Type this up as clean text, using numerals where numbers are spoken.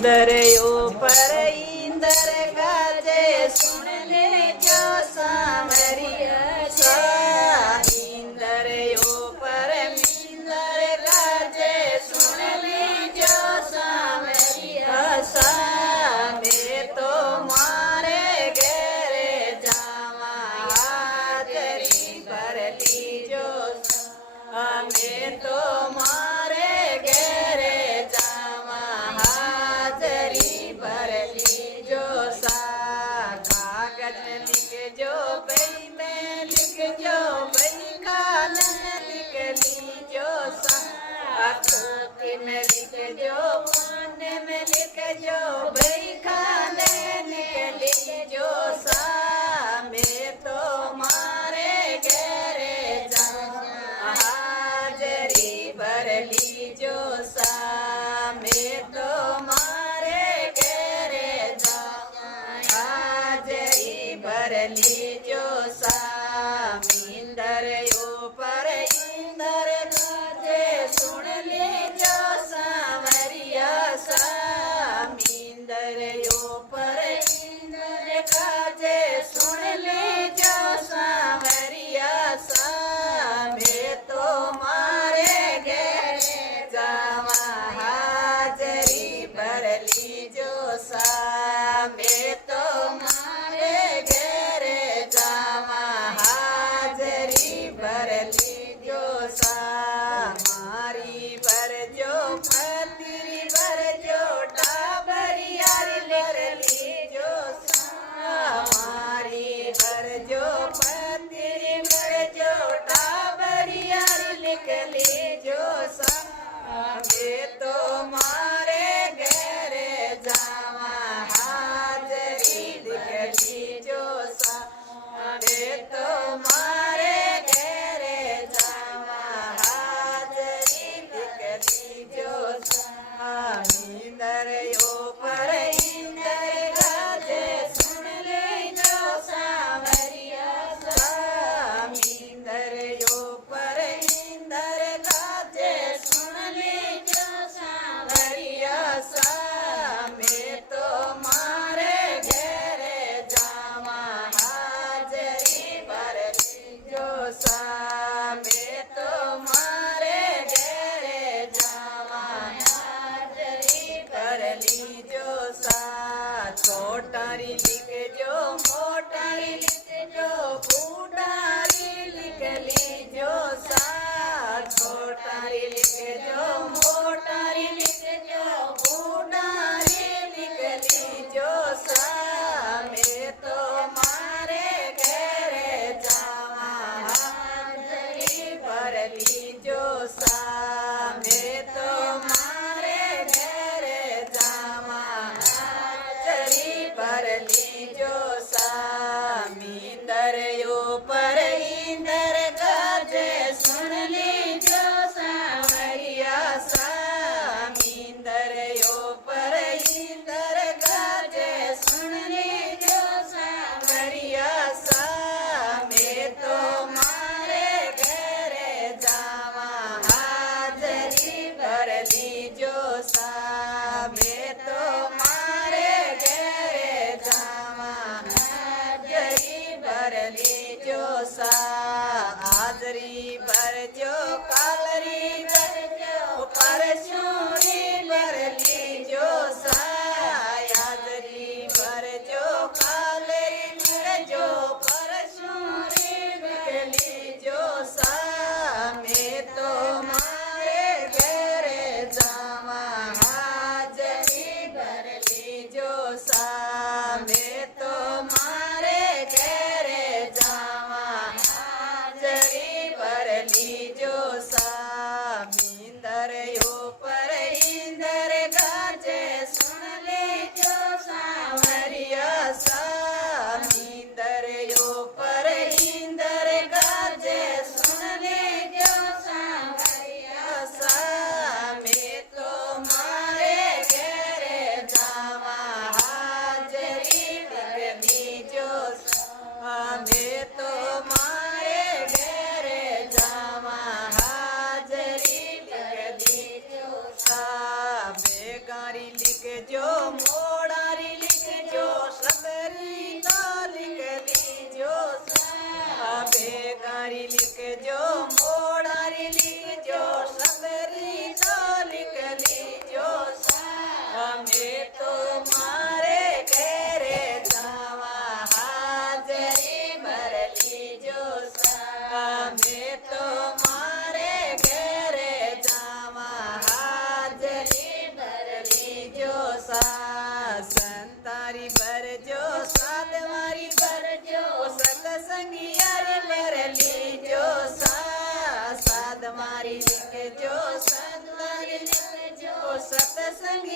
इंद्रियों पर इंद्र गाजे सुन ले जो सांवरिया सा। इंद्रियों पर इंद्र गाजे सुन ले जो सांवरिया सा। मैं तो मारे घेरे जावा हाजरी भर लीजो सा। मैं तो मारे घेरे जावा हाजरी भर लीजो सा। कागज लिख जो बई में लिख जो बई कालन लिख लीजो सा। अखोटी में लिख जो पाने में लिख जो बई खाने लिख लीजो सा। मैं तो मारे घेरे जावा हाजरी भर लीजो सा। मैं तो मारे घेरे जावा हाजरी भर लीजो सा। इंद्रियों पर इंद्र गाजे सुन लीजो सांवरिया सा। इंद्रियों पर इंद्र गाजे सुन लीजो सांवरिया सा। मैं तो मारे घेरे जावा हाजरी भर लीजो सा। मैं तो मारे घेरे जावा हाजरी भर लीजो सा। मारी भर जो पतिरी भर जो टाबरियारी भर लीजो सा। मारी भर जो पतिरी भर जो टाबरियारी लिख लीजो सा। मैं तो मारे घेरे जावा हाजरी लिख लीजो सा। मैं तो मारे घेरे जावा हाजरी लिख लीजो सा। इंद्रियों पर इंद्र गाजे सुन लीजो सांवरिया सा। इंद्रियों पर इंद्र गाजे सुन लीजो सांवरिया सा। मैं तो मारे घेरे जावा हाजरी भर लीजो सा। मैं तो मारे घेरे जावा हाजरी भर लीजो सा। छोटारी लिख जो मोटारी लिख जो बूढ़ारी लिख लीजो सा। छोटारी लिख जो मोटारी लिख जो बूढ़ारी लिख लीजो सा। मैं तो मारे घेरे जावा हाजरी भर लीजो सा। मैं तो मारे घेरे जावा हाजरी भर लीजो सा। लिखजो मोड़ारी लिखजो सबरी तो लिख लीजो बेकारी लिखजो मोड़ारी लिखजो सबरी तो लिख लीजो અમે તો મારે ઘેરે જાવા હાજરી ભરલી જો અમે તો મારે ઘેરે જાવા હાજરી ભરલી જો સંતારી ભરજો સાતવારી ભરજો સતસંગિયારી ભરલી જો સાત મારી લીખજો સાતવારી લીખજો સતસંગ